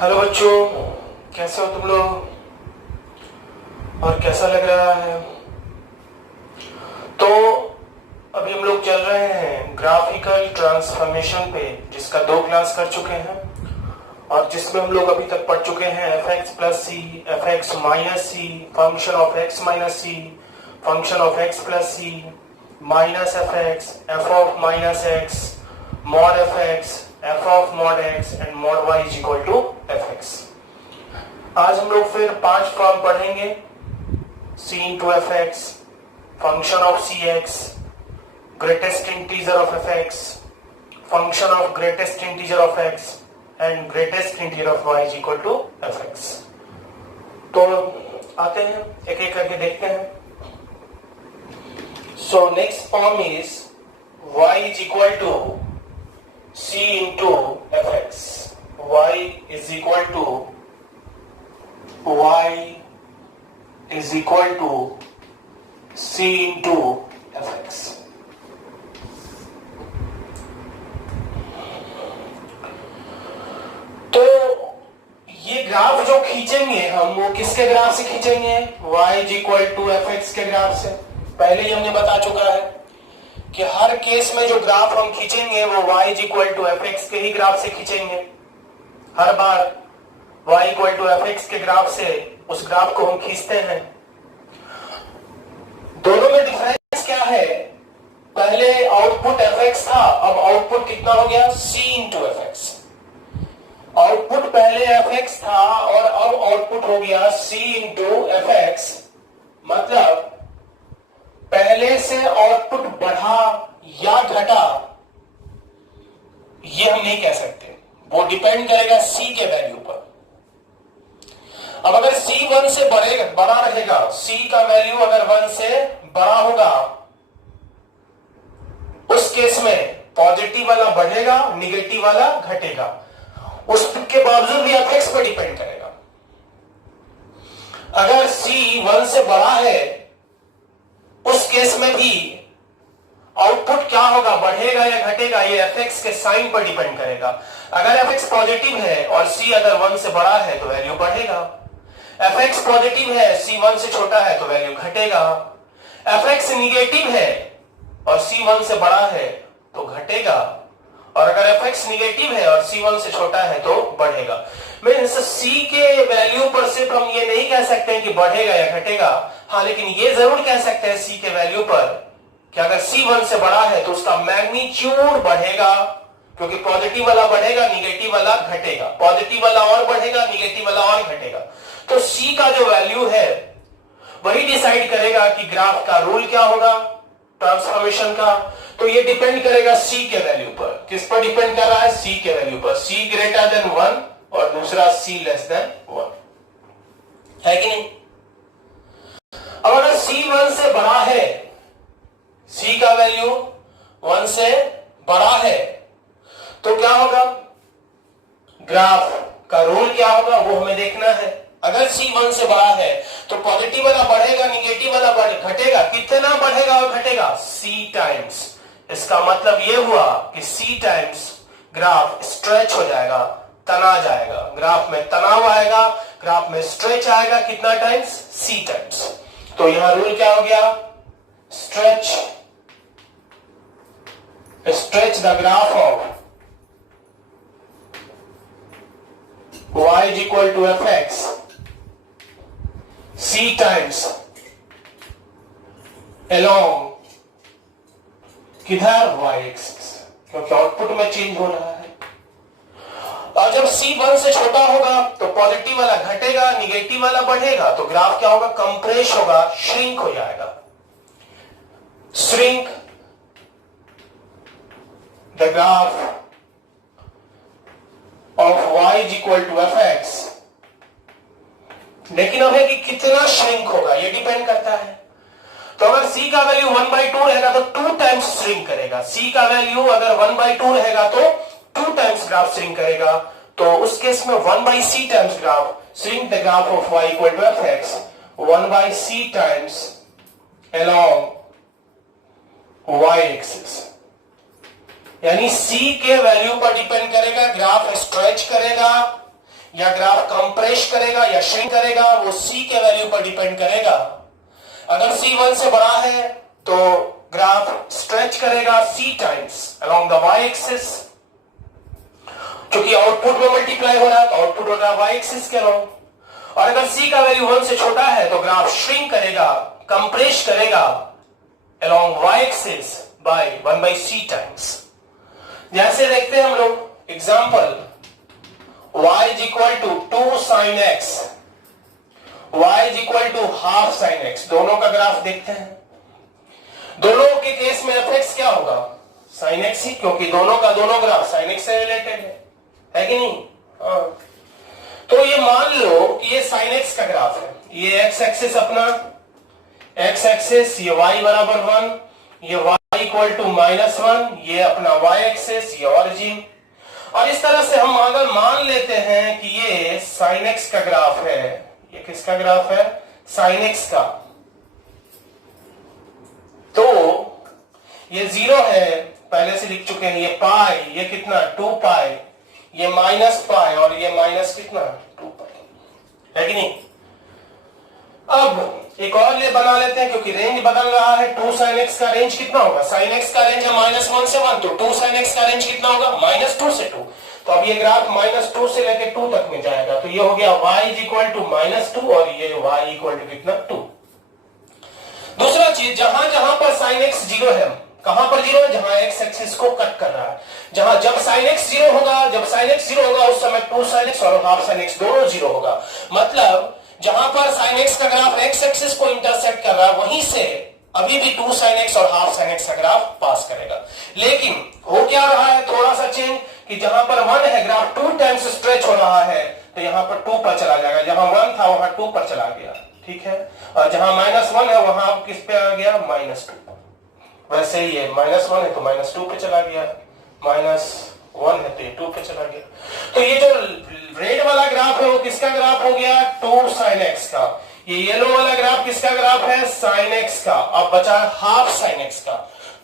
Hello बच्चों, कैसे हो तुम लोग और कैसा लग रहा है? तो अभी हम लोग चल रहे हैं ग्राफिकल ट्रांसफॉर्मेशन पे, जिसका 2 क्लास कर चुके हैं और जिसमें हम लोग अभी तक पढ़ चुके हैं fx plus C, fx minus C, function of x minus C, function of x plus C, minus fx, f of minus x, mod fx, f of mod x and mod y is equal to fx। आज हम लोग फिर 5 form पढ़ेंगे। c into F X, function of C X, greatest integer of F X, function of greatest integer of X and greatest integer of y is equal to F x. तो आते हैं एक एक करके देखते हैं। So next form is y is equal to c into F X. y is equal to c into fx। तो ये ग्राफ जो खींचेंगे हम, वो किसके ग्राफ से खींचेंगे? y is equal to F X के ग्राफ से। पहले ही हमने बता चुका है कि हर केस में जो ग्राफ हम खींचेंगे वो y is equal to F X के ही ग्राफ से खींचेंगे। हर बार y equal to F X के ग्राफ से उस ग्राफ को हम खींचते हैं। दोनों में डिफरेंस क्या है? पहले आउटपुट एफ एक्स था, अब आउटपुट कितना हो गया? c into F x. Output पहले एफ एक्स था और अब आउटपुट हो गया c इंटू एफ एक्स। मतलब पहले से आउटपुट बढ़ा या घटा ये हम नहीं कह सकते, वो डिपेंड करेगा c के वैल्यू पर। अब अगर c 1 से बड़ा रहेगा, c का वैल्यू अगर 1 से बड़ा होगा, उस केस में पॉजिटिव वाला बढ़ेगा, निगेटिव वाला घटेगा। उसके बावजूद भी एफ एक्स पर डिपेंड करेगा। अगर c 1 से बड़ा है, उस केस में भी आउटपुट क्या होगा, बढ़ेगा या घटेगा, ये एफ एक्स के साइन पर डिपेंड करेगा। अगर एफ एक्स पॉजिटिव है और c अगर 1 से बड़ा है तो वैल्यू बढ़ेगा। एफ एक्स पॉजिटिव है, c 1 से छोटा है तो वैल्यू घटेगा। एफ एक्स निगेटिव है और c 1 से बड़ा है तो घटेगा। और अगर एफ एक्स निगेटिव है और c 1 से छोटा है तो बढ़ेगा। मीन्स c के वैल्यू पर सिर्फ हम ये नहीं कह सकते हैं कि बढ़ेगा या घटेगा। हाँ, लेकिन ये जरूर कह सकते हैं c के वैल्यू पर कि अगर c 1 से बड़ा है तो उसका मैग्नीट्यूड बढ़ेगा, क्योंकि पॉजिटिव वाला बढ़ेगा, निगेटिव वाला घटेगा। पॉजिटिव वाला और बढ़ेगा, निगेटिव वाला और घटेगा। तो c का जो वैल्यू है वही डिसाइड करेगा कि ग्राफ का रूल क्या होगा ट्रांसफॉर्मेशन का। तो ये डिपेंड करेगा c के वैल्यू पर। किस पर डिपेंड कर रहा है? c के वैल्यू पर। c ग्रेटर देन 1 और दूसरा c लेस देन 1 है कि नहीं? अब अगर c 1 से बड़ा है, c का वैल्यू 1 से बड़ा है, तो क्या होगा? ग्राफ का रूल क्या होगा वो हमें देखना है। अगर c 1 से बड़ा है तो पॉजिटिव वाला बढ़ेगा, निगेटिव वाला घटेगा। कितना बढ़ेगा और घटेगा? c times. इसका मतलब यह हुआ कि c टाइम्स ग्राफ स्ट्रेच हो जाएगा, तना जाएगा। ग्राफ में तनाव आएगा, ग्राफ में स्ट्रेच आएगा। कितना टाइम्स? c times. तो यहां रूल क्या हो गया? Stretch the graph of y is equal to fx c times along किधर? y एक्सिस, क्योंकि आउटपुट में चेंज हो रहा है। और जब c 1 से छोटा होगा तो पॉजिटिव वाला घटेगा, निगेटिव वाला बढ़ेगा। तो ग्राफ क्या होगा? कंप्रेस होगा, श्रिंक हो जाएगा। Shrink the graph of y is equal to fx। लेकिन अब है कि कितना श्रिंक होगा, ये डिपेंड करता है। तो अगर c का वैल्यू 1/2 रहेगा तो 2 टाइम्स श्रिंक करेगा। c का वैल्यू अगर 1/2 रहेगा तो 2 टाइम्स ग्राफ श्रिंक करेगा। तो उस केस में 1/c times graph shrink the graph of y equal to fx 1/c times along y axis. यानी c के वैल्यू पर डिपेंड करेगा, ग्राफ स्ट्रेच करेगा या ग्राफ कंप्रेस करेगा या श्रिंक करेगा, वो सी के वैल्यू पर डिपेंड करेगा। अगर सी 1 से बड़ा है तो ग्राफ स्ट्रेच करेगा C times along the Y axis, क्योंकि आउटपुट में मल्टीप्लाई हो रहा है तो आउटपुट हो रहा है वाई एक्सिस के अलोंग। और अगर सी का वैल्यू 1 से छोटा है तो ग्राफ श्रिंक करेगा, कंप्रेस करेगा along Y axis by 1/c times. जैसे देखते हैं हम लोग example, y is equal to 2 sin x, y is equal to half sin x, दोनों का ग्राफ देखते हैं। दोनों के केस में fx क्या होगा, sin x ही, क्योंकि दोनों का दोनों ग्राफ sin x से रिलेटेड है कि नहीं? तो ये मान लो कि ये sin x का ग्राफ है, ये x एक्सिस अपना x एक्सिस, ये y बराबर 1, ये y इक्वल टू -1, ये अपना y एक्सिस, ये ओरिजिन। और इस तरह से हम अगर मान लेते हैं कि ये sin x का ग्राफ है, ये किसका ग्राफ है, sin x का, तो ये 0 है, पहले से लिख चुके हैं, ये पाई, ये कितना 2 पाई, ये माइनस पाई और ये माइनस कितना 2 पाई, है कि नहीं? अब एक और ले बना लेते हैं, क्योंकि रेंज बदल रहा है। 2 sin x का रेंज कितना होगा, sin x का रेंज है -1 से 1, तो 2 sin x का रेंज कितना होगा, -2 से 2। तो अब ये ग्राफ -2 से लेके 2 तक में जाएगा, तो ये हो गया y इज इक्वल टू -2 और ये y इक्वल टू कितना 2। दूसरा चीज, जहां जहां पर sin x 0 है, कहां पर 0 है, जहां x एक्सिस को कट कर रहा है, जहां जब sin x 0 होगा, जब sin x 0 होगा उस समय 2 sin x और हाफ sin x दोनों 0 होगा। मतलब जहां पर sin x का ग्राफ x एक्सिस को इंटरसेक्ट कर रहा है, वहीं से अभी भी 2 sin x और हाफ sin x का ग्राफ पास करेगा। लेकिन हो क्या रहा है, थोड़ा सा चेंज, कि जहां पर 1 है ग्राफ 2 टाइम्स स्ट्रेच हो रहा है, तो यहां पर 2 पर चला जाएगा, जहां 1 था वहां 2 पर चला गया, ठीक है। और जहां -1 है वहां आप किस पे आ गया, -2। वैसे ही है, -1 है तो -2 पे चला गया, -1 है तो ये 2 पे चला गया। तो ये जो रेड वाला ग्राफ है वो किसका ग्राफ हो गया, 2 sin x का। ये येलो वाला ग्राफ किसका ग्राफ है, sin x का। अब बचा हाफ sin x का।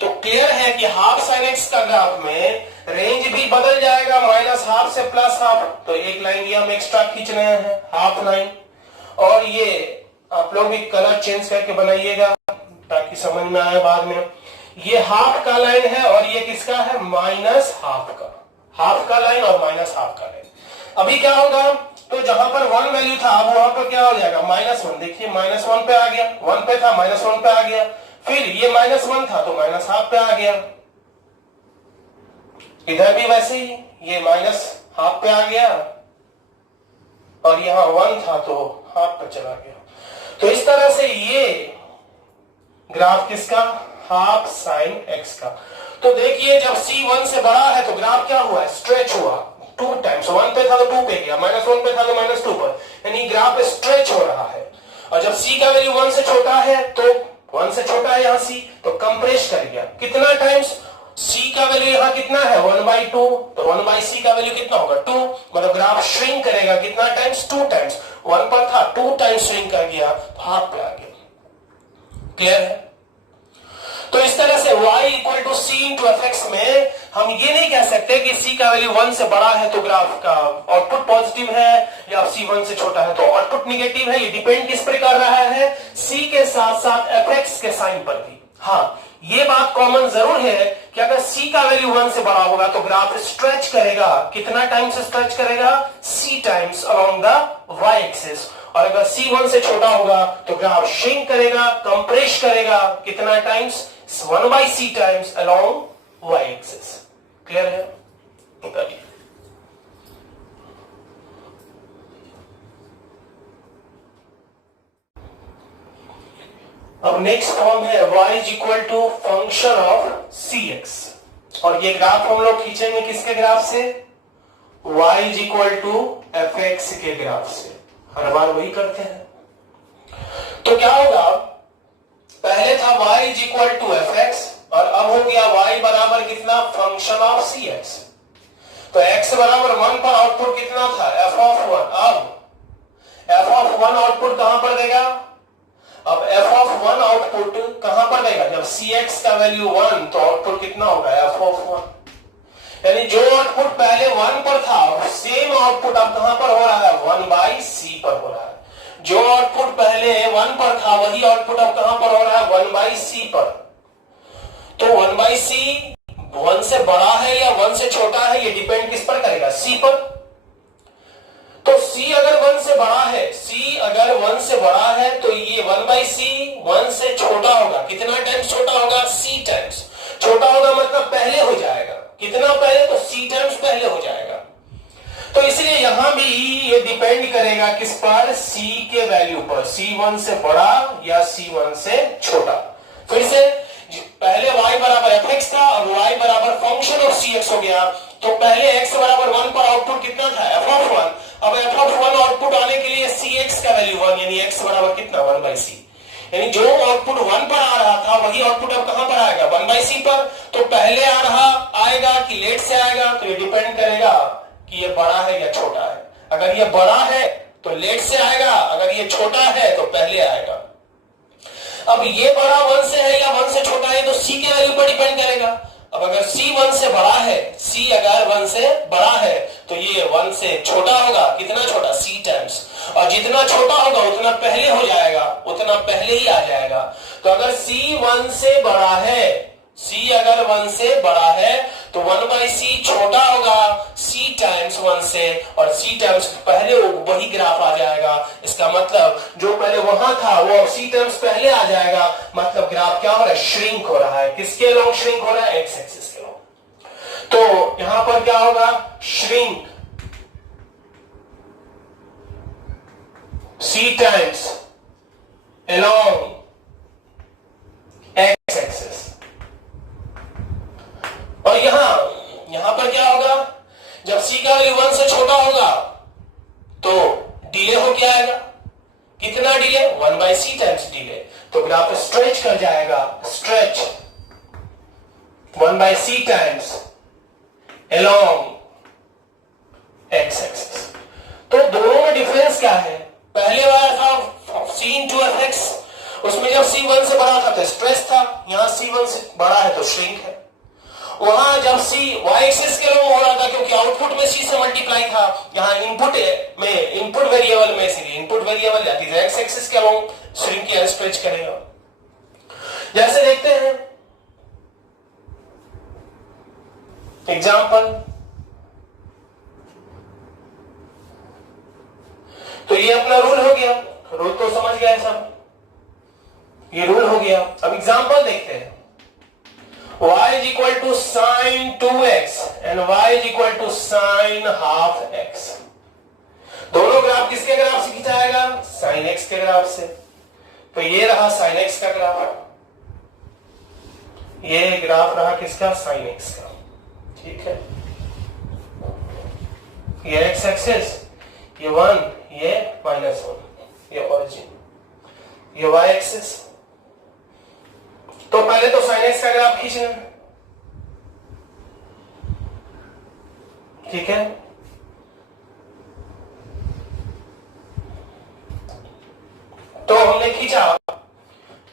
तो क्लियर है कि हाफ sin x का ग्राफ में रेंज भी बदल जाएगा, -1/2 से +1/2। तो एक लाइन ये हम एक्स्ट्रा खींच रहे हैं, हाफ लाइन। और ये आप लोग भी कलर चेंज करके बनाइएगा ताकि समझ में आए बाद में। ये हाफ का लाइन है और ये किसका है, -1/2 का। हाफ का लाइन और -1/2 का लाइन। अभी क्या होगा, तो जहां पर 1 वैल्यू था अब वहां पर क्या हो जाएगा, -1। देखिए -1 पे आ गया, 1 पे था -1 पे आ गया, फिर ये -1 था तो -1/2 पे आ गया, इधर भी वैसे ही ये -1/2 पे आ गया और यहां 1 था तो हाफ पे चला गया। तो इस तरह से ये ग्राफ किसका, हाफ sin x का। तो देखिए जब c 1 से बड़ा है तो ग्राफ क्या हुआ, स्ट्रेच हुआ 2 टाइम्स, 1 पे था तो 2 पे गया, -1 पे था तो -2 पर, यानी ग्राफ स्ट्रेच हो रहा है। और जब c का वैल्यू 1 से छोटा है, तो 1 से छोटा है यहाँ c, तो कंप्रेस कर गया कितना टाइम्स, c का वैल्यू यहाँ कितना है 1/2, तो 1/c का वैल्यू कितना होगा 2, मतलब ग्राफ श्रिंक करेगा कितना टाइम्स, 2 टाइम्स। 1 पर था 2 टाइम्स श्रिंक कर गया, हाफ पे आ गया। क्लियर है? तो इस तरह से y equal to C into fx में हम ये नहीं कह सकते कि c का वैल्यू 1 से बड़ा है तो ग्राफ का आउटपुट पॉजिटिव है, या c 1 से छोटा है तो आउटपुट निगेटिव है। ये डिपेंड किस पर कर रहा है, c के साथ साथ fx के साइन पर भी। हाँ, ये बात कॉमन जरूर है कि अगर c का वैल्यू 1 से बड़ा होगा तो ग्राफ स्ट्रेच करेगा, कितना टाइम से स्ट्रेच करेगा, c times along the y axis. और अगर c 1 से छोटा होगा तो ग्राफ श्रिंक करेगा, कंप्रेस करेगा, कितना times, 1/c times along y axis. Clear है? निकालिए। अब नेक्स्ट फॉर्म है y is equal to function of cx, और ये ग्राफ हम लोग खींचेंगे किसके ग्राफ से, y is equal to fx के ग्राफ से। हर बार वही करते हैं। तो क्या होगा, पहले था y is equal to fx और अब हो गया y बराबर कितना, फंक्शन ऑफ cx। तो x बराबर 1 पर आउटपुट कितना था, f ऑफ 1। अब f ऑफ 1 आउटपुट कहां पर देगा, अब f ऑफ 1 आउटपुट कहां पर देगा, जब cx का वैल्यू 1 तो आउटपुट कितना होगा, f ऑफ 1। यानी जो आउटपुट पहले 1 पर था, सेम आउटपुट अब कहां पर हो रहा है, 1/c पर हो रहा है। जो आउटपुट पहले 1 पर था वही आउटपुट अब कहां पर हो रहा है, 1/c पर। तो 1/c 1 से बड़ा है या 1 से छोटा है, ये डिपेंड किस पर करेगा, c पर। तो c अगर 1 से बड़ा है, c अगर 1 से बड़ा है तो ये 1/c 1 से छोटा होगा। कितना टाइम्स छोटा होगा, c टाइम्स छोटा होगा, मतलब पहले हो जाएगा। कितना पहले, तो c टाइम्स पहले हो जाएगा। तो इसलिए यहां भी ये डिपेंड करेगा किस पर, c के वैल्यू पर, c 1 से बड़ा या c 1 से छोटा। फिर से पहले y बराबर fx था और y बराबर फंक्शन ऑफ cx हो गया। तो पहले x बराबर 1 पर आउटपुट कितना था, f(1). अब f(1) आउटपुट आने के लिए cx का वैल्यू 1, यानी x बराबर कितना, 1/c। यानी जो आउटपुट 1 पर आ रहा था वही आउटपुट अब कहां पर आएगा, 1/c पर। तो पहले आ रहा आएगा कि लेट से आएगा, तो ये डिपेंड करेगा कि ये बड़ा है या छोटा है। अगर ये बड़ा है तो लेट से आएगा, अगर ये छोटा है तो पहले आएगा। अब ये बड़ा 1 से है या 1 से छोटा है, तो c के वैल्यू पर डिपेंड करेगा। अब अगर c 1 से बड़ा है, c अगर 1 से बड़ा है तो ये 1 से छोटा होगा। कितना छोटा, c टाइम्स। और जितना छोटा होगा उतना पहले हो जाएगा, उतना पहले ही आ जाएगा। तो अगर c 1 से बड़ा है, c अगर 1 से बड़ा है तो 1/c छोटा होगा c टाइम्स 1 से, और c टाइम्स पहले वही ग्राफ आ जाएगा। इसका मतलब जो पहले वहां था वो c टाइम्स पहले आ जाएगा, मतलब ग्राफ क्या हो रहा है, श्रिंक हो रहा है। किसके लॉन्ग श्रिंक हो रहा है, एक्स एक्सिस के लॉन्ग। तो यहां पर क्या होगा, shrink c times along x axis. और यहां पर क्या होगा, जब c का वैल्यू 1 से छोटा होगा तो डिले हो क्या आएगा, कितना डिले, 1/c टाइम्स डिले। तो ग्राफ स्ट्रेच कर जाएगा, stretch 1/c times along x axis. तो दोनों में डिफरेंस क्या है, पहले वाला था c into fx, उसमें जब c 1 से बड़ा था तो स्ट्रेच था, यहां c 1 से बड़ा है तो श्रिंक है। वहां जब c y एक्सिस के लॉन्ग हो रहा था क्योंकि आउटपुट में c से मल्टीप्लाई था, यहां इनपुट वेरिएबल में, इसलिए input variable that is x axis के लॉन्ग श्रिंक या स्ट्रेच करेगा। जैसे देखते हैं एग्जांपल, तो ये अपना रूल हो गया, रूल तो समझ गए सब, ये रूल हो गया। अब एग्जांपल देखते हैं, y is equal to sin 2x and y is equal to sin half x। दोनों ग्राफ किसके ग्राफ से खिंचाएगा, sin x के ग्राफ से। तो ये रहा sin x का ग्राफ, ये ग्राफ रहा किसका, sin x का, ठीक है। ये x एक्सिस, ये 1, ये -1, ये ओरिजिन, ये y एक्सिस। तो पहले तो sin x का ग्राफ खींचना, ठीक है। तो हमने खींचा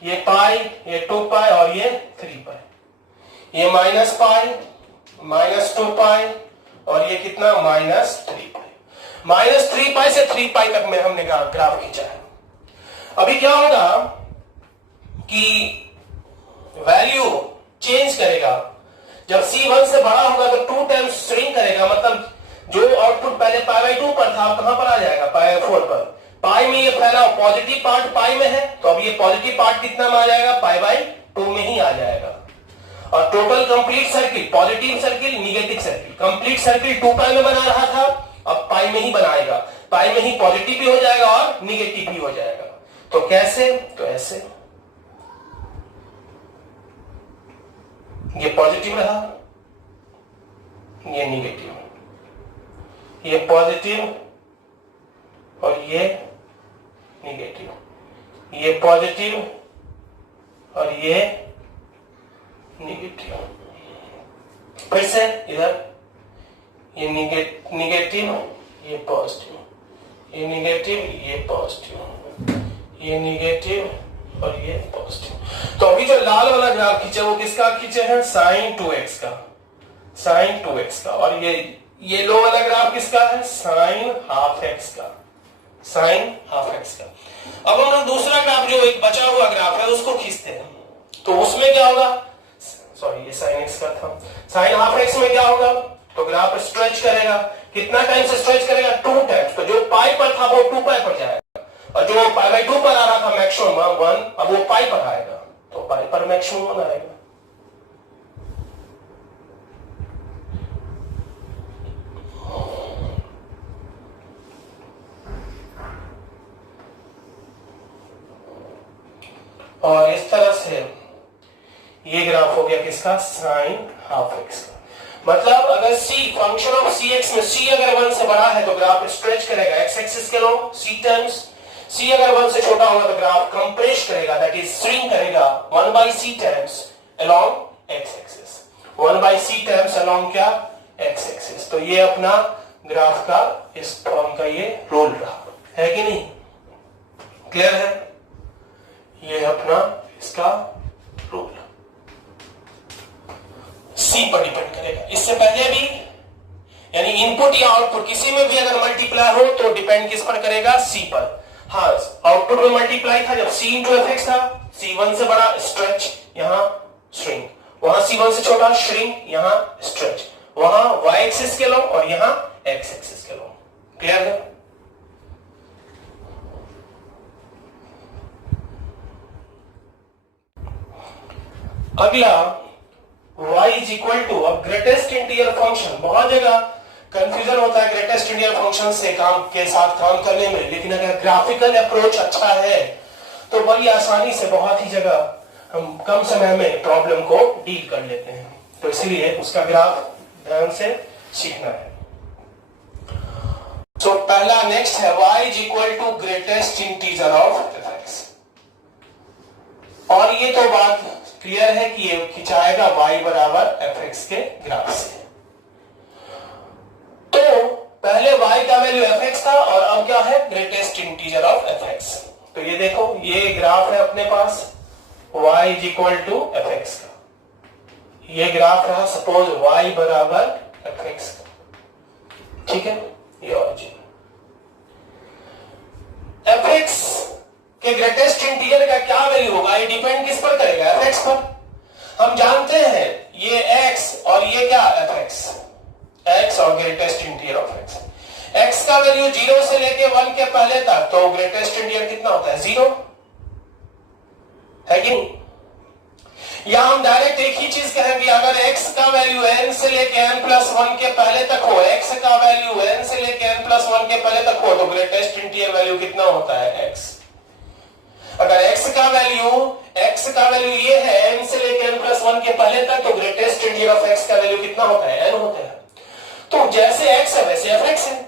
ये पाई, ये 2 पाई और ये 3 पाई, ये -पाई, -2 पाई और ये कितना, -3 पाई। -3 पाई से 3 पाई तक में हमने ग्राफ खींचा है। अभी क्या होगा कि वैल्यू चेंज करेगा, जब c 1 से बड़ा होगा तो 2 टाइम्स श्रिंक करेगा, मतलब जो आउटपुट पहले π/2 पर था कहां पर आ जाएगा, π/4 पर। पाई में ये पहला पॉजिटिव पार्ट पाई में है, तो अब ये पॉजिटिव पार्ट कितना में आ जाएगा, π/2 में ही आ जाएगा। और total complete circle, positive circle, negative circle, complete circle 2 पाई में बना रहा था, अब पाई में ही बनाएगा, पाई में ही पॉजिटिव भी हो जाएगा और निगेटिव भी हो जाएगा। तो कैसे, तो ऐसे, ये पॉजिटिव रहा, ये निगेटिव, ये पॉजिटिव और ये निगेटिव, ये पॉजिटिव और ये निगेटिव। फिर से इधर ये निगेटिव, ये पॉजिटिव, ये निगेटिव, ये पॉजिटिव, ये निगेटिव और ये पॉजिटिव। तो अभी जो लाल वाला ग्राफ खींचा वो किसका खींचे हैं, sin 2x का, साइन 2x का, और ये लो वाला ग्राफ किसका है, साइन हाफ एक्स का, साइन हाफ एक्स का। अब हम लोग दूसरा ग्राफ जो एक बचा हुआ ग्राफ है उसको खींचते हैं, तो उसमें क्या होगा, सॉरी ये साइन एक्स का था, साइन हाफ एक्स में क्या होगा, तो ग्राफ स्ट्रेच करेगा, कितना टाइम से स्ट्रेच करेगा, 2 टाइम्स, तो जो पाई पर था वो 2 पाई पर जाएगा, और जो पाई बाई 2 पर आ रहा था मैक्सिमम 1, अब वो पाई पर आएगा, तो पाई पर मैक्सिमम 1 आएगा। और इस तरह से ये ग्राफ हो गया किसका, साइन हाफ एक्स का। मतलब अगर c फंक्शन ऑफ cx में c अगर 1 से बड़ा है तो ग्राफ स्ट्रेच करेगा x एक्सिस के लॉन्ग c टाइम्स, c अगर 1 से छोटा होगा तो ग्राफ कंप्रेस करेगा, दैट इज श्रिंक करेगा 1/c times along x axis, 1/c times along क्या, x एक्सिस। तो ये अपना ग्राफ का इस फॉर्म का ये रोल रहा है कि नहीं, क्लियर है, ये अपना इसका रूल सी पर डिपेंड करेगा। इससे पहले भी यानी इनपुट या आउटपुट किसी में भी अगर मल्टीप्लाई हो तो डिपेंड किस पर करेगा, सी पर। हाँ, आउटपुट में मल्टीप्लाई था जब सी इंटू एफ एक्स था, C1 से बड़ा स्ट्रेच, यहां श्रिंक, वहां C1 से छोटा श्रिंक, यहां स्ट्रेच, वहां y एक्सिस के लॉन्ग और यहां x एक्सिस के लॉन्ग, क्लियर है। अगला y इज इक्वल टू, अब ग्रेटेस्ट इंटीजर फंक्शन, बहुत जगह कंफ्यूजन होता है ग्रेटेस्ट इंटीजर फंक्शन से काम के साथ काम करने में, लेकिन अगर ग्राफिकल अप्रोच अच्छा है तो बड़ी आसानी से बहुत ही जगह हम कम समय में प्रॉब्लम को डील कर लेते हैं, तो इसलिए उसका ग्राफ ध्यान से सीखना है। तो पहला नेक्स्ट है y is equal to greatest integer of f(x), और ये तो बात क्लियर है कि ये खिंचाएगा y बराबर fx के ग्राफ से। तो पहले y का वैल्यू fx था और अब क्या है, ग्रेटेस्ट इंटीजर ऑफ fx। तो ये देखो ये ग्राफ है अपने पास y is equal to fx का, ये ग्राफ रहा सपोज y बराबर fx का, ठीक है, ये ऑरिजिन fx के ग्रेटेस्ट इंटीजर का क्या वैल्यू होगा, ये डिपेंड किस पर करेगा, fx पर। हम जानते हैं ये x और ये क्या fx, x और greatest integer of x, x का वैल्यू 0 से लेके 1 के पहले तक, तो ग्रेटेस्ट इंटीजर कितना होता है, 0 है कि नहीं। या हम डायरेक्ट एक ही चीज कहेंगे, अगर x का वैल्यू n से लेके n+1 के पहले तक हो, x का वैल्यू n से लेके n+1 के पहले तक हो, तो ग्रेटेस्ट इंटीजर वैल्यू कितना होता है, x। अगर x का वैल्यू ये है n से लेके n+1 के पहले तक, तो ग्रेटेस्ट इंटीजर ऑफ x का वैल्यू कितना होता है, n होता है। तो जैसे x है वैसे fx है,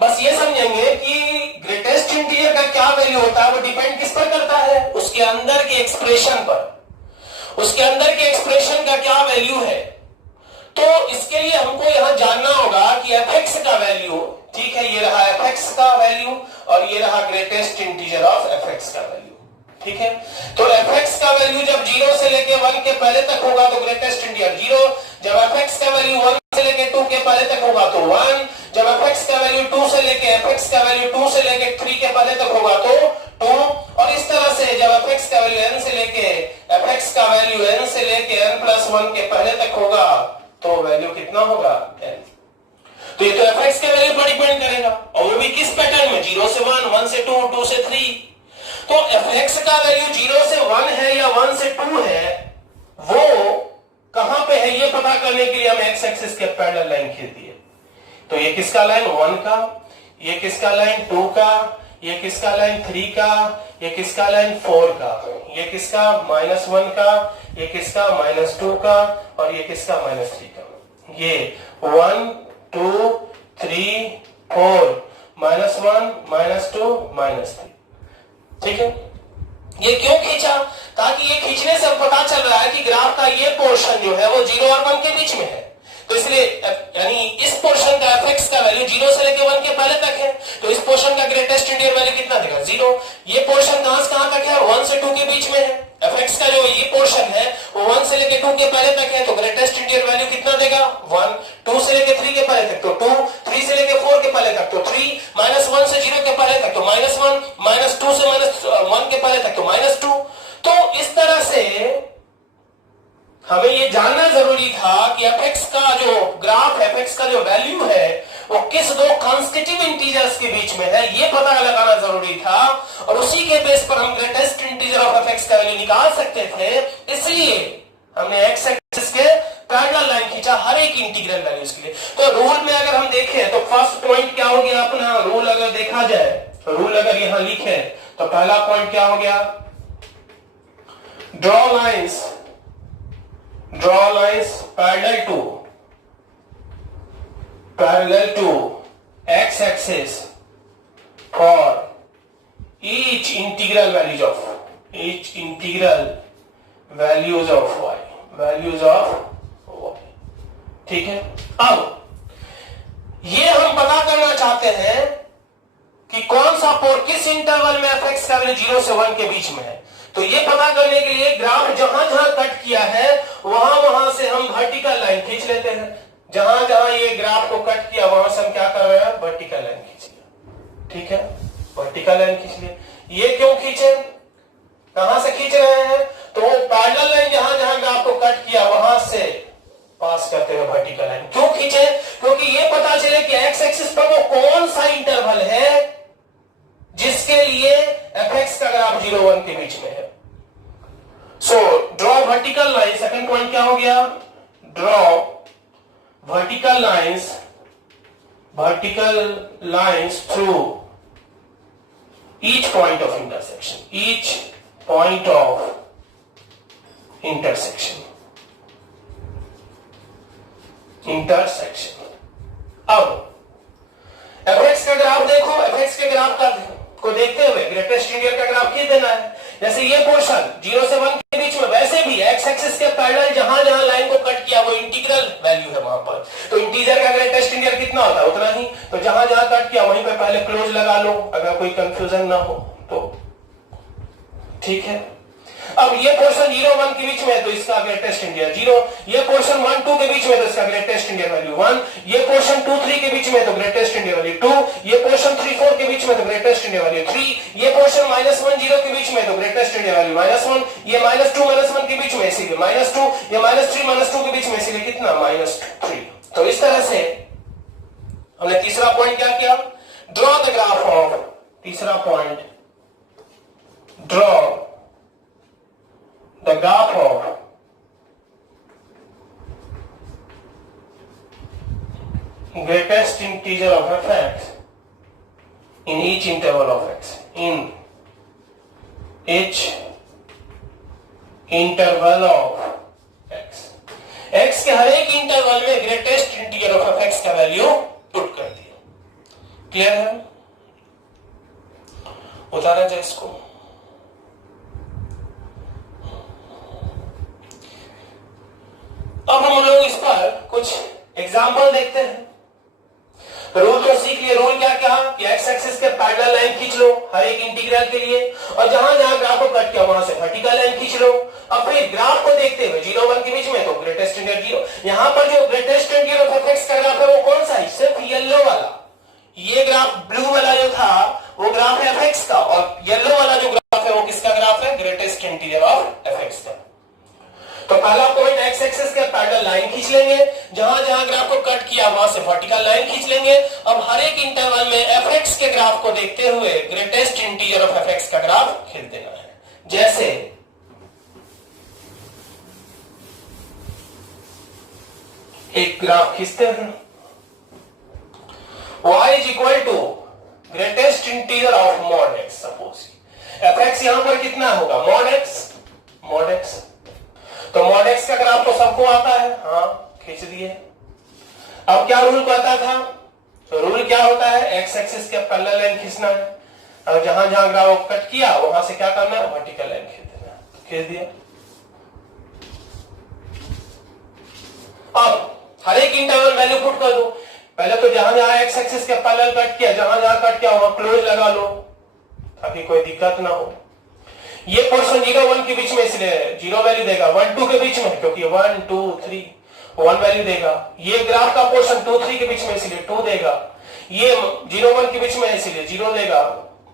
बस ये समझेंगे कि ग्रेटेस्ट इंटीजर का क्या वैल्यू होता है वो डिपेंड किस पर करता है, उसके अंदर के एक्सप्रेशन पर, उसके अंदर के एक्सप्रेशन का क्या वैल्यू है। तो इसके लिए हमको यहां जानना होगा कि fx का वैल्यू, ठीक है, ये रहा fx का वैल्यू और ये रहा ग्रेटेस्ट इंटीजर ऑफ fx का वैल्यू, ठीक है। तो fx का वैल्यू जब 0 से लेके 1 के पहले तक होगा तो ग्रेटेस्ट इंटीजर 0, जब fx का वैल्यू 1 से लेके 2 के पहले तक होगा तो 1, जब fx का वैल्यू 2 से लेके 3 के पहले तक होगा तो 2, और इस तरह से जब fx का वैल्यू n से लेके n+1 के पहले तक होगा तो वैल्यू कितना होगा, n। तो ये तो fx के वैल्यू पर डिपेंड करेगा, और वो भी किस पैटर्न में, 0 से 1, 1 से 2, 2 से 3। तो fx का वैल्यू 0 से 1 है या 1 से 2 है, वो कहां पे है ये पता करने के लिए हम x एक्सिस के पैरेलल लाइन खींच दिए। तो ये किसका लाइन 1 का, ये किसका लाइन 2 का, ये किसका लाइन 3 का, ये किसका लाइन 4 का, ये किसका -1 का, ये किसका -2 का, और ये किसका -3 का। ये 1 2 3 4 -1 -2 -3, ठीक है। ये क्यों खींचा, ताकि ये खींचने से पता चल रहा है कि ग्राफ का ये पोर्शन जो है वो 0 और 1 के बीच में है, तो इसलिए यानी इस पोर्शन का fx का वैल्यू 0 से लेके 1 के पहले तक है, तो इस पोर्शन का ग्रेटेस्ट इंटीजर वैल्यू कितना देगा, 0। ये पोर्शन कहां से कहां तक है, 1 से 2 के बीच में है, fx का जो ये पोर्शन है वो 1 से लेके 2 के पहले तक है, तो ग्रेटेस्ट इंटीजर वैल्यू जरूरी था कि fx का जो ग्राफ, fx का जो वैल्यू है वो किस दो कॉन्स्टिट्यूटिव इंटीजर्स के बीच में है, ये पता लगाना जरूरी था, और उसी के बेस पर हम ग्रेटेस्ट इंटीजर ऑफ fx का वैल्यू निकाल सकते थे। इसलिए हमने x एक्सिस के पैरेलल लाइन खींचा हर एक इंटीग्रल वैल्यूज के लिए। तो रूल में अगर हम देखें तो फर्स्ट पॉइंट क्या हो गया अपना, रूल अगर देखा जाए, रूल अगर यहां लिखे तो पहला पॉइंट क्या हो गया, draw lines parallel to x axis for each integral values of y, ठीक है। अब ये हम पता करना चाहते हैं कि कौन सा किस इंटरवल में fx का वैल्यू 0 से 1 के बीच में है। तो ये पता करने के लिए ग्राफ जहां जहां कट किया है वहां से हम वर्टिकल लाइन खींच लेते हैं। जहां जहां ये ग्राफ को कट किया वहां से हम क्या कर रहे हैं, वर्टिकल लाइन खींच लिया, ठीक है, वर्टिकल लाइन खींच लिया। ये क्यों खींचे, कहां से खींच रहे हैं, तो वो पैरेलल लाइन जहां जहां ग्राफ को कट किया वहां से पास करते हुए वर्टिकल लाइन क्यों खींचे, क्योंकि ये पता चले कि एक्स एक्सिस पर वो कौन सा इंटरवल है जिसके लिए fx का ग्राफ 0 1 के बीच में है। So draw vertical line, second point क्या हो गया, draw vertical lines through each point of intersection. अब fx का ग्राफ देखो, fx के ग्राफ को देखते हुए ग्रेटेस्ट इंटीजर का ग्राफ खींच देना है। जैसे ये पोर्शन 0 से 1 के बीच में, वैसे भी x एक्सिस के पैरेलल जहां जहां लाइन को कट किया वो इंटीग्रल वैल्यू है वहां पर, तो इंटीजर का ग्रेटेस्ट इंटीजर कितना होता है उतना ही। तो जहां जहां कट किया वहीं पे पहले क्लोज लगा लो अगर कोई कंफ्यूजन ना हो तो, ठीक है। अब ये पोर्शन 0 1 के बीच में है तो इसका ग्रेटेस्ट इंटीजर 0, ये पोर्शन 1 2 के बीच में तो इसका ग्रेटेस्ट इंटीजर वैल्यू 1, ये पोर्शन 2 3 के बीच में तो ग्रेटेस्ट इंटीजर वैल्यू 2, ये पोर्शन 3 4 के बीच में तो ग्रेटेस्ट इंटीजर वैल्यू 3, ये पोर्शन -1 0 के बीच में तो ग्रेटेस्ट इंटीजर वैल्यू -1, ये -2 -1 के बीच में इसीलिए -2, ये -3 -2 के बीच में इसीलिए कितना -3। तो इस तरह से हमने तीसरा पॉइंट क्या किया, ड्रॉ द ग्राफ ऑफ, तीसरा point draw the graph of greatest integer of fx in each interval of x, in each interval of x, x के हर एक इंटरवल में ग्रेटेस्ट इंटीजर ऑफ fx का वैल्यू पुट कर दिया। Clear है, उतारा जाए इसको। अब हम लोग इस पर कुछ एग्जाम्पल देखते हैं। रूल तो सीख लिए, रूल क्या कहा कि एक्स एक्सिस के पैरेलल लाइन खींच लो हर एक इंटीग्रल के लिए, और जहां जहां ग्राफ को कट किया वहां से वर्टिकल लाइन खींच लो। अब फिर ग्राफ को देखते हुए 0 1 के बीच में तो ग्रेटेस्ट इंटीजर 0, यहां पर जो ग्रेटेस्ट इंटीजर ऑफ एफ का ग्राफ है वो कौन सा है, सिर्फ येलो वाला। ये ग्राफ ब्लू वाला जो था वो ग्राफ है एफ का, और येलो वाला जो ग्राफ है वो किसका ग्राफ है, ग्रेटेस्ट इंटीजर ऑफ एफ का। तो पहला पॉइंट एक्स एक्सिस के पैरेलल लाइन खींच लेंगे, जहां जहां ग्राफ को कट किया वहां से वर्टिकल लाइन खींच लेंगे। अब हर एक इंटरवल में एफ के ग्राफ को देखते हुए ग्रेटेस्ट इंटीजर ऑफ एफ का ग्राफ खींच देना है। जैसे एक ग्राफ खींचते हैं, y is equal to greatest integer of mod x। Suppose f यहां पर कितना होगा, मॉड x। तो मॉड x का ग्राफ तो सबको आता है, हाँ खींच दिए। अब क्या रूल कहता था, तो रूल क्या होता है, एक्स एक्सिस के पैरेलल लाइन खींचना है, और जहां जहां ग्राफ कट किया वहां से क्या करना है, वर्टिकल लाइन खींच देना। खींच दिया। अब हर एक इंटरवल वैल्यू पुट कर दो। पहले तो जहां जहां एक्स एक्सिस के पैरेलल कट किया, जहां जहां कट किया वहां क्लोज लगा लो ताकि कोई दिक्कत ना हो। ये पोर्शन 0 1 के बीच में इसलिए 0 वैल्यू देगा, 1 2 के बीच में क्योंकि 1 2 3 1 वैल्यू देगा। ये ग्राफ का पोर्शन 2 3 के बीच में इसलिए 2 देगा। ये 0 1 के बीच में इसलिए 0 देगा।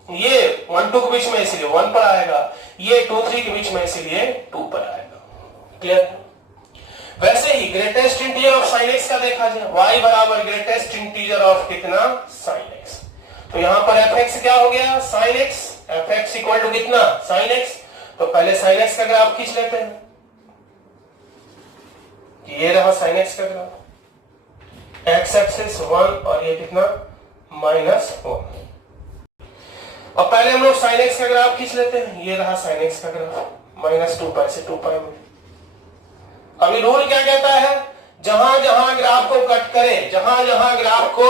ये 1 2 के बीच में इसलिए 1 पर आएगा। ये 2 3 के बीच में इसलिए 2 पर आएगा। क्लियर। वैसे ही greatest integer of sine x का देखा जाए, y बराबर ग्रेटेस्ट इंटीजर ऑफ कितना, साइन एक्स। तो यहां पर एफ एक्स क्या हो गया, sine x, f x equal to कितना, साइन एक्स। तो पहले साइन एक्स का ग्राफ खींच लेते हैं, ये रहा साइन एक्स का ग्राफ, एक्स एक्सिस 1 और ये कितना -1। और पहले हम लोग साइन एक्स का ग्राफ खींच लेते हैं, ये रहा साइन एक्स का ग्राफ, -2π से 2π में। अभी रूल क्या कहता है, जहां जहां ग्राफ को कट करे, जहां जहां ग्राफ को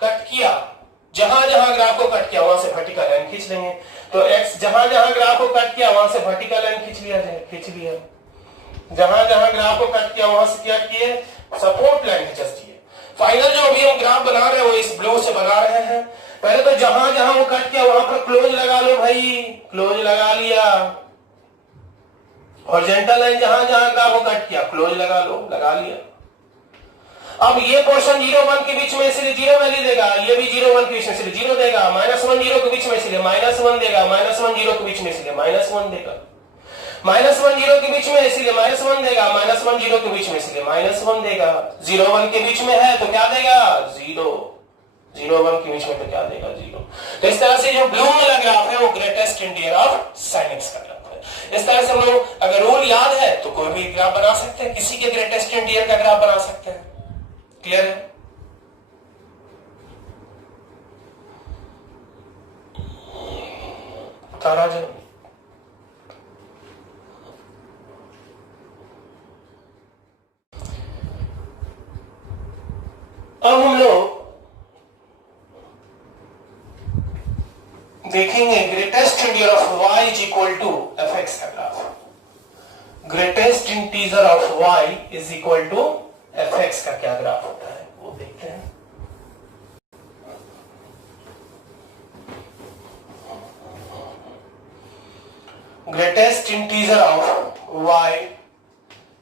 कट किया, जहां जहां ग्राफ को कट किया वहां से वर्टिकल लाइन खींच लेंगे। तो एक्स जहां जहां ग्राफ को कट किया वहां से वर्टिकल लाइन खींच लिया जाए, खींच लिया। जहां जहां ग्राफ को कट किया वहां से क्या किए, सपोर्ट लाइन खींच दिए। फाइनल जो अभी हम ग्राफ बना रहे हैं वो इस ब्लू से बना रहे हैं। पहले तो जहां जहां वो कट किया वहां पर क्लोज लगा लो भाई, क्लोज लगा लिया। हॉरिजॉन्टल लाइन जहां जहां ग्राफ को कट किया क्लोज लगा लो, लगा लिया। अब ये पोर्शन 0 1 के बीच में इसलिए 0 वैल्यू देगा, ये भी 0 1 के बीच में इसलिए 0 देगा, -1 0 के बीच में इसलिए -1 देगा, -1 0 के बीच में इसलिए -1 देगा, -1 0 के बीच में इसलिए -1 देगा, -1 0 के बीच में इसलिए -1 देगा। 0 1 के बीच में है तो क्या देगा, 0, 0 1 के बीच में तो क्या देगा, 0। तो इस तरह से जो ब्लू वाला ग्राफ है वो greatest integer of sine x का ग्राफ है। इस तरह से हम लोग अगर रूल याद है तो कोई भी ग्राफ बना सकते हैं, किसी के ग्रेटेस्ट इंटीजर का ग्राफ बना सकते हैं। क्लियर है? तारा जी अब हम लोग देखेंगे greatest integer of y is equal to F x का graph. Greatest integer of y is equal to F x का क्या ग्राफ होता है वो देखते हैं। Greatest integer of y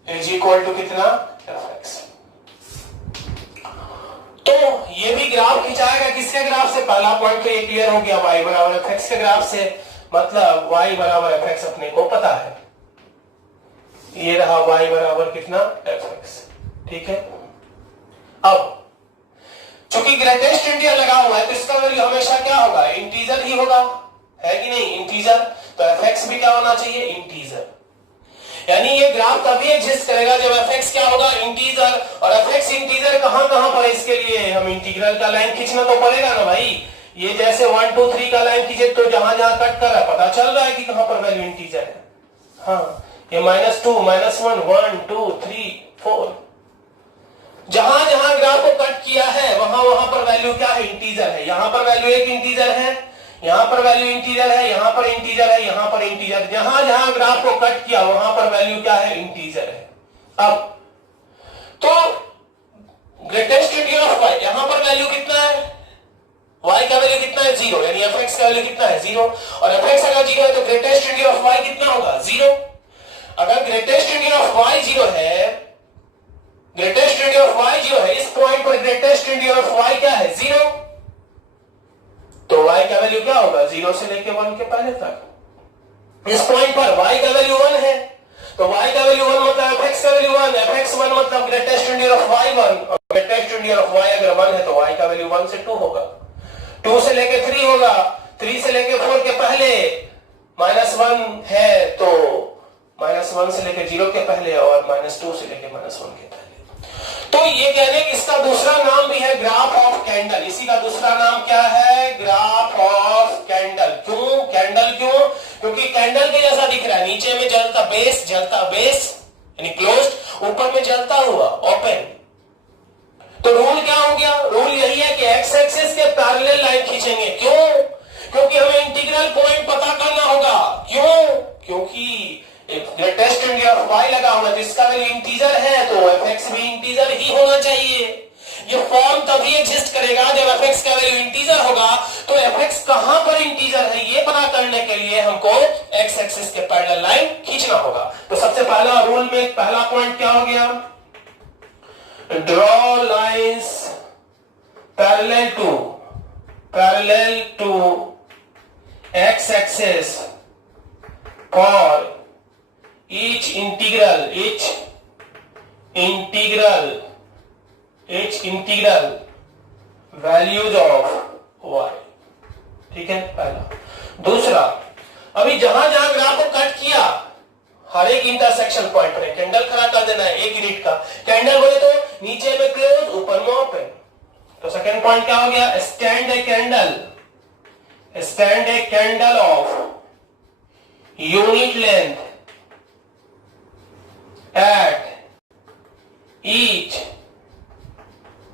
is equal to कितना, एफ एक्स। तो ये भी ग्राफ खिंचाएगा किसके ग्राफ से, पहला पॉइंट तो ये क्लियर हो गया, y बराबर एफ एक्स के ग्राफ से, मतलब y बराबर एफ एक्स अपने को पता है, ये रहा y बराबर कितना, एफ एक्स। ठीक है। अब चूंकि ग्रेटेस्ट इंटीजर लगा हुआ है तो इसका वैल्यू हमेशा क्या होगा, इंटीजर ही होगा, है कि नहीं, इंटीजर। तो एफ एक्स भी क्या होना चाहिए, इंटीजर। यानी ये ग्राफ तभी एग्जिस्ट करेगा जब एफ एक्स क्या होगा, इंटीजर। और एफ एक्स इंटीजर कहां कहां पर है, इसके लिए हम इंटीग्रल का लाइन खींचना तो पड़ेगा ना भाई। ये जैसे 1 2 3 का लाइन खींचे तो जहां जहां कट कर रहा है पता चल रहा है कि कहां पर वैल्यू इंटीजर है। हाँ, ये -2 -1 1 2 3 4, जहां जहां ग्राफ को कट किया है वहां वहां पर वैल्यू क्या है, इंटीजर है। यहां पर वैल्यू एक इंटीजर है, यहां पर वैल्यू इंटीजर है, यहां पर इंटीजर है, यहां पर इंटीजर। जहां जहां ग्राफ को कट किया वहां पर वैल्यू क्या है, इंटीजर है। अब तो ग्रेटेस्ट इंटीजर ऑफ y, यहां पर वैल्यू कितना है, y का वैल्यू कितना है, 0, यानी एफ एक्स का वैल्यू कितना है, 0। और एफ एक्स अगर 0 है तो ग्रेटेस्ट इंटीजर ऑफ y कितना होगा, 0। अगर ग्रेटेस्ट इंटीजर ऑफ y 0 है, ग्रेटेस्ट इंटीजर ऑफ y 0 है, इस पॉइंट पर ग्रेटेस्ट इंटीजर ऑफ y क्या है, 0। तो y का वैल्यू क्या होगा, 0 से लेके 1 के पहले तक। इस पॉइंट पर y का वैल्यू 1 है, तो y का वैल्यू 1 मतलब एफ एक्स का वैल्यू 1, एफ एक्स 1 मतलब ग्रेटेस्ट इंटीजर ऑफ y 1, और ग्रेटेस्ट इंटीजर ऑफ y अगर 1 है तो y का वैल्यू 1 से 2 होगा, 2 से लेके 3 होगा, 3 से लेके 4 के पहले, -1 है तो -1 से लेके 0 के पहले, और -2 से लेके -1 के पहले। तो ये कहने कि इसका दूसरा नाम भी है ग्राफ ऑफ कैंडल। इसी का दूसरा नाम क्या है, ग्राफ ऑफ कैंडल। क्यों कैंडल, क्यों, क्योंकि कैंडल के जैसा दिख रहा है, नीचे में जलता बेस यानी क्लोज्ड, ऊपर में जलता हुआ ओपन। तो रूल क्या हो गया, रूल यही है कि एक्स एक्सिस के पैरेलल लाइन खींचेंगे। क्यों, क्योंकि हमें इंटीग्रल पॉइंट पता करना होगा। क्यों, क्योंकि ग्रेटेस्ट इंटीजर ऑफ y लगा हुआ है, जिसका वैल्यू इंटीजर है तो एफ एक्स भी इंटीजर ही होना चाहिए। ये फॉर्म तभी एग्जिस्ट करेगा जब एफ एक्स का वैल्यू इंटीजर होगा। तो एफ एक्स कहां पर इंटीजर है ये पता करने के लिए हमको एक्स एक्सिस के पैरेलल लाइन खींचना होगा। तो सबसे पहला रूल में पहला पॉइंट क्या हो गया, draw lines parallel to x axis for each integral values of y। ठीक है, पहला। दूसरा, अभी जहां जहां ग्राफ को कट किया हर एक इंटरसेक्शन पॉइंट पर कैंडल खड़ा कर देना है 1 यूनिट का। कैंडल बोले तो नीचे में क्लोज, ऊपर में ओपन। तो सेकेंड पॉइंट क्या हो गया? Stand a candle of unit length at each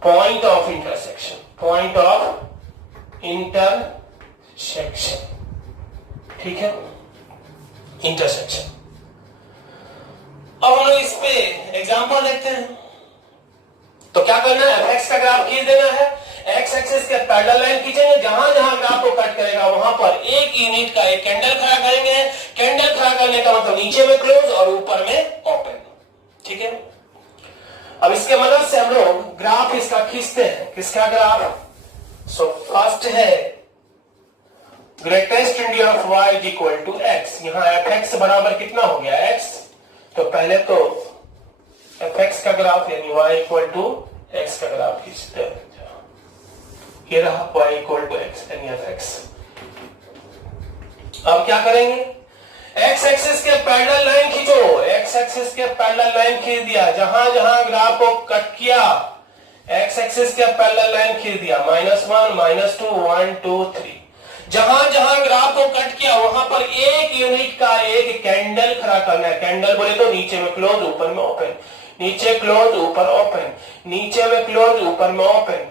point of intersection, ठीक है, इंटरसेक्शन। अब हम लोग इस पे एग्जांपल देखते हैं। तो क्या करना है? fx का ग्राफ खींच देना है, x एक्सिस के पैरेलल लाइन खींचेंगे, जहां जहां ग्राफ को कट करेगा वहां पर 1 यूनिट का एक कैंडल खड़ा करेंगे। कैंडल खड़ा करने का मतलब नीचे में क्लोज और ऊपर में ओपन। ठीक है, अब इसके मदद से हम लोग ग्राफ इसका खींचते हैं। किसका ग्राफ? सो फर्स्ट है greatest integer of y is equal to x। यहां fx बराबर कितना हो गया? x। तो पहले तो fx का ग्राफ यानी y इक्वल टू x का ग्राफ खींचते हैं। ये रहा y इक्वल टू x यानी fx। अब क्या करेंगे? x एक्सिस के पैरेलल लाइन खींचो। x एक्सिस के पैरेलल लाइन खींच दिया, जहां जहां ग्राफ को कट किया x एक्सिस के पैरेलल लाइन खींच दिया, -1 -2 1 2 3। जहां जहां ग्राफ को कट किया वहां पर 1 यूनिट का एक कैंडल खड़ा करना है। कैंडल बोले तो नीचे में क्लोज, ऊपर में ओपन, नीचे क्लोज, ऊपर ओपन, नीचे में क्लोज, ऊपर में ओपन,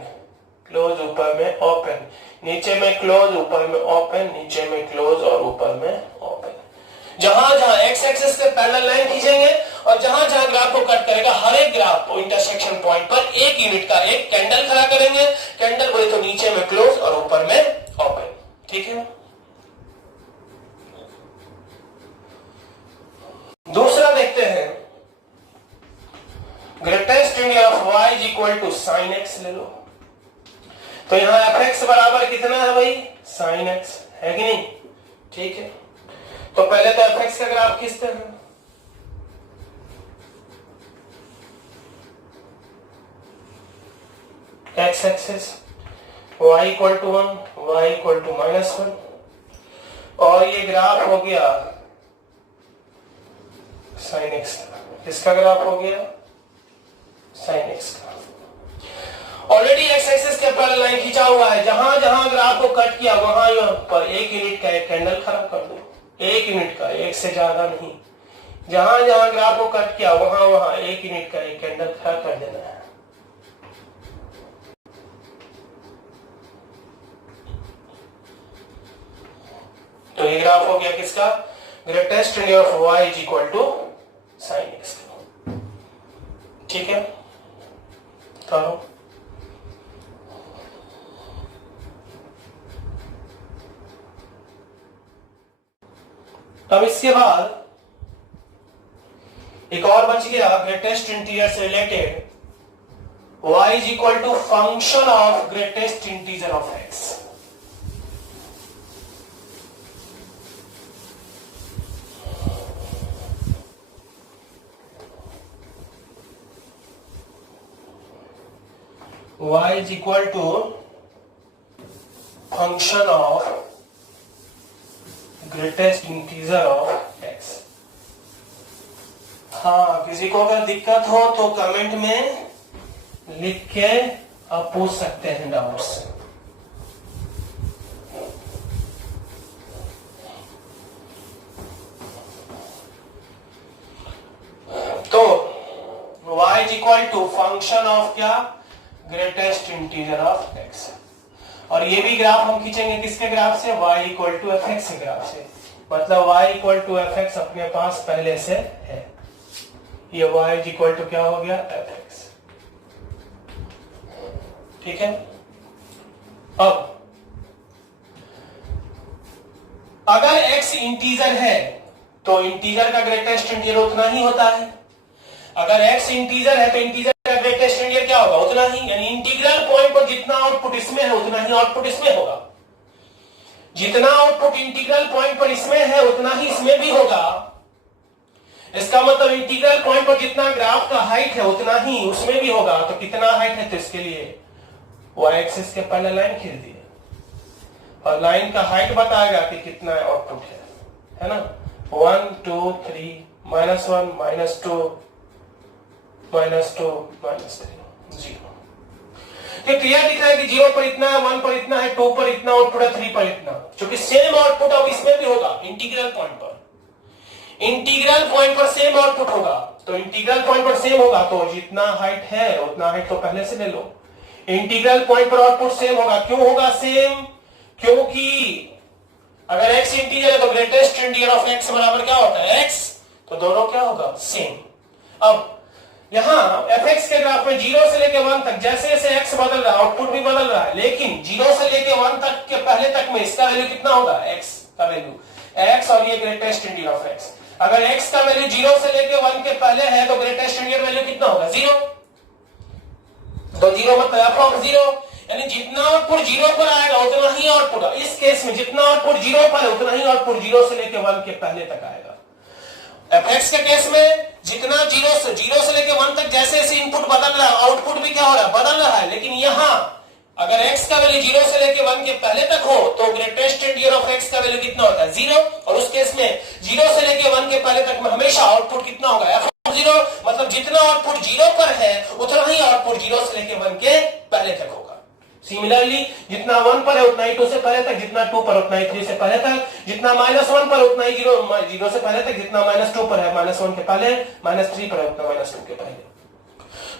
क्लोज, ऊपर में ओपन, नीचे में क्लोज, ऊपर में ओपन, नीचे में क्लोज और ऊपर में ओपन। जहां जहां x एक्सिस के पैरेलल लाइन खींचेंगे और जहां जहां ग्राफ को कट करेगा हर एक ग्राफ को इंटरसेक्शन पॉइंट पर 1 यूनिट का एक कैंडल खड़ा करेंगे। कैंडल बोले तो नीचे में क्लोज और ऊपर में ओपन। ठीक है, दूसरा देखते हैं। Greatest integer of y is equal to sine x ले लो। तो यहां fx बराबर कितना है भाई? साइन x है कि नहीं? ठीक है, तो पहले तो fx का ग्राफ खींचते हैं। x axis y equal to 1, y equal to -1 और ये ग्राफ हो गया साइन x का। इसका ग्राफ हो गया साइन x का। ऑलरेडी x एक्सिस के पैरेलल लाइन खींचा हुआ है, जहां जहां ग्राफ को कट किया वहां पर 1 यूनिट का एक कैंडल खड़ा कर दो। 1 यूनिट का, एक से ज्यादा नहीं। जहां जहां ग्राफ को कट किया वहां वहां 1 यूनिट का एक कैंडल खड़ा कर देना है। तो ये ग्राफ हो गया किसका? Greatest integer of y is equal to sine x। ठीक है, करो। अब इसके बाद एक और बच गया ग्रेटेस्ट इंटीजर से related, y is equal to function of greatest integer of x। y is equal to function of greatest integer of x। हाँ, किसी को अगर दिक्कत हो तो कमेंट में लिख के आप पूछ सकते हैं डाउट्स। तो y is equal to function of क्या? Greatest integer of x। और ये भी ग्राफ हम खींचेंगे किसके ग्राफ से? y इक्वल टू fx के ग्राफ से। मतलब y इक्वल टू fx अपने पास पहले से है। ये y इक्वल टू क्या हो गया? fx। ठीक है, अब अगर x इंटीजर है तो इंटीजर का ग्रेटेस्ट इंटीजर उतना ही होता है। अगर x इंटीजर है तो इंटीजर का ग्रेटेस्ट इंटीजर क्या होगा? उतना ही। यानी इंटीग्रल पॉइंट पर जितना आउटपुट इसमें है उतना ही आउटपुट इसमें होगा। जितना आउटपुट इंटीग्रल पॉइंट पर इसमें है उतना ही इसमें भी होगा। इसका मतलब इंटीग्रल पॉइंट पर जितना ग्राफ का हाइट है उतना ही उसमें भी होगा। तो कितना हाइट है, तो इसके लिए वाई एक्सिस के पहले लाइन खींच दिए और लाइन का हाइट बताएगा कि कितना आउटपुट है ना। 1 2 3 -1 -2 -2 -3 0। ये क्लियर दिख रहा है कि 0 पर इतना है, 1 पर इतना है, 2 पर इतना आउटपुट है, 3 पर इतना, क्योंकि सेम आउटपुट अब इसमें भी होगा। इंटीग्रल पॉइंट पर सेम आउटपुट होगा। तो इंटीग्रल पॉइंट पर सेम होगा तो जितना हाइट है उतना हाइट तो पहले से ले लो। इंटीग्रल पॉइंट पर आउटपुट सेम होगा। क्यों होगा सेम? क्योंकि अगर x इंटीजर है तो ग्रेटेस्ट इंटीजर ऑफ x बराबर क्या होता है, x। तो दोनों क्या होगा, सेम। अब यहां fx के ग्राफ में 0 से लेकर 1 तक जैसे जैसे x बदल रहा है आउटपुट भी बदल रहा है, लेकिन 0 से लेकर 1 तक के पहले तक में इसका वैल्यू कितना होगा, x का वैल्यू, x और ये ग्रेटेस्ट इंटीजर ऑफ x। अगर x का वैल्यू 0 से लेकर 1 के पहले है तो ग्रेटेस्ट इंटीजर वैल्यू कितना होगा, 0। तो 0 मतलब f ऑफ 0, यानी जितना आउटपुट 0 पर आएगा उतना ही आउटपुट, इस केस में जितना आउटपुट 0 पर है उतना ही आउटपुट 0 से लेकर 1 के पहले तक आएगा। fx के केस में जितना 0 से लेकर 1 तक जैसे जैसे इनपुट बदल रहा है आउटपुट भी क्या हो रहा है, बदल रहा है। लेकिन यहां अगर x का वैल्यू 0 से लेकर 1 के पहले तक हो तो ग्रेटेस्ट इंटीजर ऑफ x का वैल्यू कितना होता है, 0। और उस केस में 0 से लेकर 1 के पहले तक में हमेशा आउटपुट कितना होगा, f ऑफ 0। मतलब जितना आउटपुट 0 पर है उतना ही आउटपुट 0 से लेकर 1 के पहले तक होगा। सिमिलरली जितना 1 पर है उतना ही 2 से पहले तक, जितना 2 पर उतना ही 3 से पहले तक, जितना -1 पर उतना ही 0 से पहले तक, जितना -2 पर है -1 के पहले, -3 पर है उतना -2 के पहले।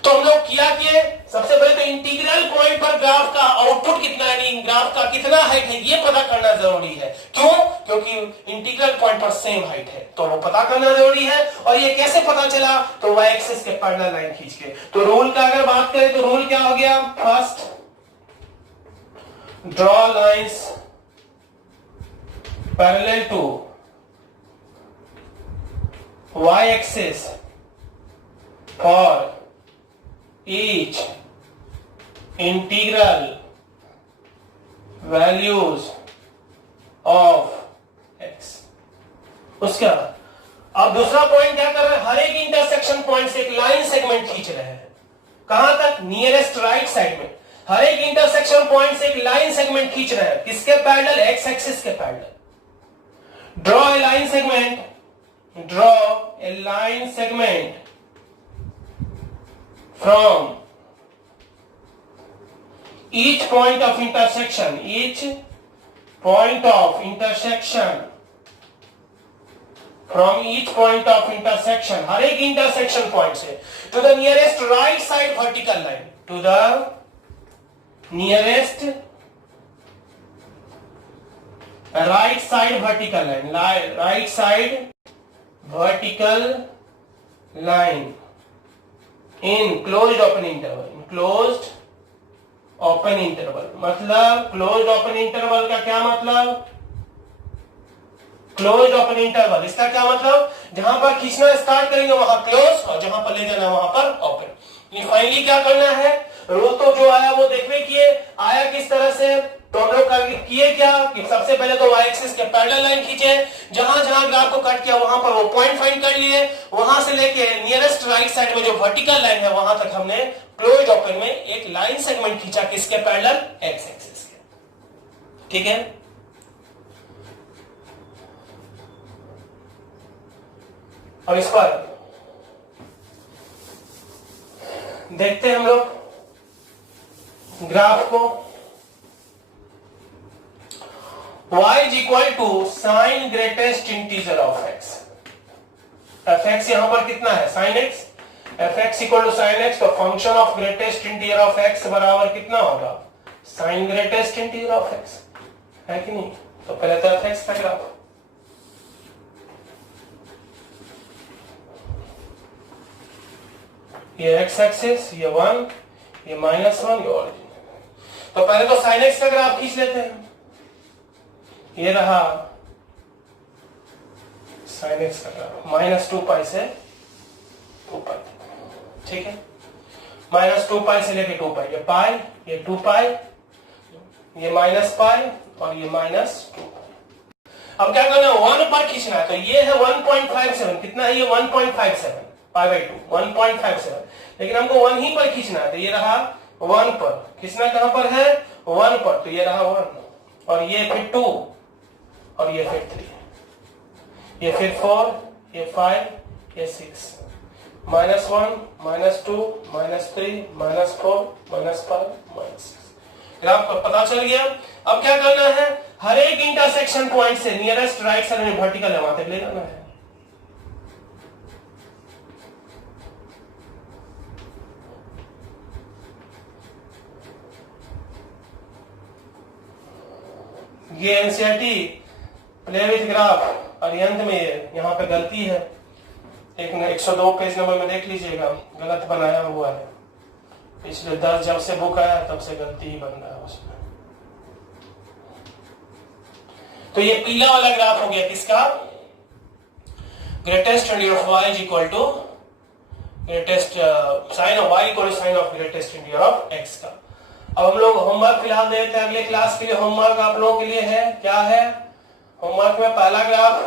तो हम लोग किया कि सबसे पहले तो इंटीग्रल पॉइंट पर ग्राफ का आउटपुट कितना है, ग्राफ का कितना हाइट है ये पता करना जरूरी है। क्यों? क्योंकि इंटीग्रल पॉइंट पर सेम हाइट है तो वो पता करना जरूरी है। और ये कैसे पता चला, तो वाई एक्सिस के पैरेलल लाइन खींच के। तो रूल का अगर बात करें तो रूल क्या हो गया, first draw lines parallel to y-axis for each integral values of x। उसके बाद अब दूसरा पॉइंट क्या कर रहे हैं, हर एक इंटरसेक्शन पॉइंट से एक लाइन सेगमेंट खींच रहे हैं। कहां तक, नियरेस्ट राइट साइड में। हर एक इंटरसेक्शन पॉइंट से एक लाइन सेगमेंट खींच रहे हैं, किसके पैरेलल, एक्स एक्सिस के parallel. Draw a line segment, draw a line segment from each point of intersection, each point of intersection, from each point of intersection, हर एक इंटरसेक्शन पॉइंट से, to the nearest right side vertical line, to the nearest right side vertical line, right side vertical line in closed open interval, in closed open interval। मतलब closed open interval का क्या मतलब, close open interval, इसका क्या मतलब, जहां पर खींचना स्टार्ट करेंगे वहां क्लोज और जहां पर ले जाना वहां पर ओपन। फाइनली क्या करना है, रूल तो जो आया वो देखने किए, आया किस तरह से, तो हम लोग किए क्या कि सबसे पहले तो वाई एक्सिस के पैरेलल लाइन खींचे, जहां जहां ग्राफ को कट किया वहां पर वो पॉइंट फाइंड कर लिए, वहां से लेके नियरेस्ट राइट साइड में जो वर्टिकल लाइन है वहां तक हमने क्लोज ओपन में एक लाइन सेगमेंट खींचा, किसके पैरेलल, एक्स एक्सिस के। ठीक है, और इस पर देखते हैं हम लोग ग्राफ को। y is equal to sine greatest integer of x। F x यहां पर कितना है, sine x, f x equal to sine x, तो function of greatest integer of x बराबर कितना होगा, sine greatest integer of x, है कि नहीं। तो पहले तो एफ एक्स का ग्राफ, ये x एक्सिस, ये 1, ये -1, ये ऑरिजिन। तो पहले तो साइन x का ग्राफ खींच लेते हैं। ये रहा साइन x का ग्राफ, -2π से 2π, ठीक है, -2π से लेके 2π, ये पाई, ये 2π, ये -π और ये -2π। अब क्या करना है, 1 पर खींचना है, तो ये है 1.57, कितना है ये 1.57 π/2 1.57, लेकिन हमको 1 ही पर खींचना है, तो ये रहा 1 पर, खींचना कहां पर है 1 पर, तो ये रहा 1, और ये फिर 2, और ये फिर 3, ये फिर 4, ये 5, ये 6, -1 -2 -3 -4 -5 -6। ग्राफ को पता चल गया। अब क्या करना है, हर एक इंटरसेक्शन पॉइंट से नियरेस्ट राइट साइड में वर्टिकल है वहां तक ले जाना है। ये एनसीईआरटी प्ले विद ग्राफ, और अंत में यहाँ पे गलती है, एक 102 पेज नंबर में देख लीजिएगा, गलत बनाया हुआ है, पिछले 10 जब से बुक आया तब से गलती ही बन रहा है उसमें। तो ये पीला वाला ग्राफ हो गया किसका, greatest integer of y is equal to greatest sine of y equal to sine of greatest integer of x का। अब हम लोग होमवर्क फिलहाल देते हैं, अगले क्लास के लिए होमवर्क आप लोगों के लिए है, क्या है होमवर्क में, पहला graph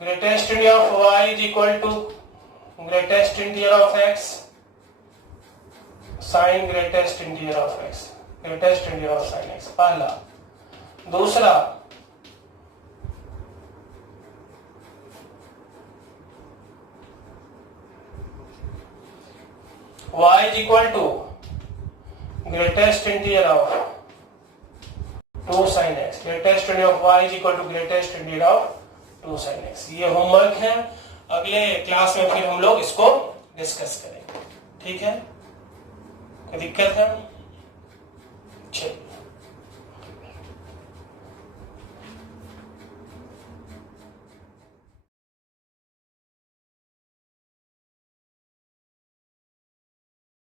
greatest integer of y is equal to greatest integer of x sine greatest integer of x, greatest integer of sine x पहला। दूसरा y is equal to greatest integer of 2 sin x, greatest integer of y is equal to greatest integer of 2 sin x। ये homework है, अगले class में फिर हम लोग इसको डिस्कस करेंगे, ठीक है, कोई दिक्कत है?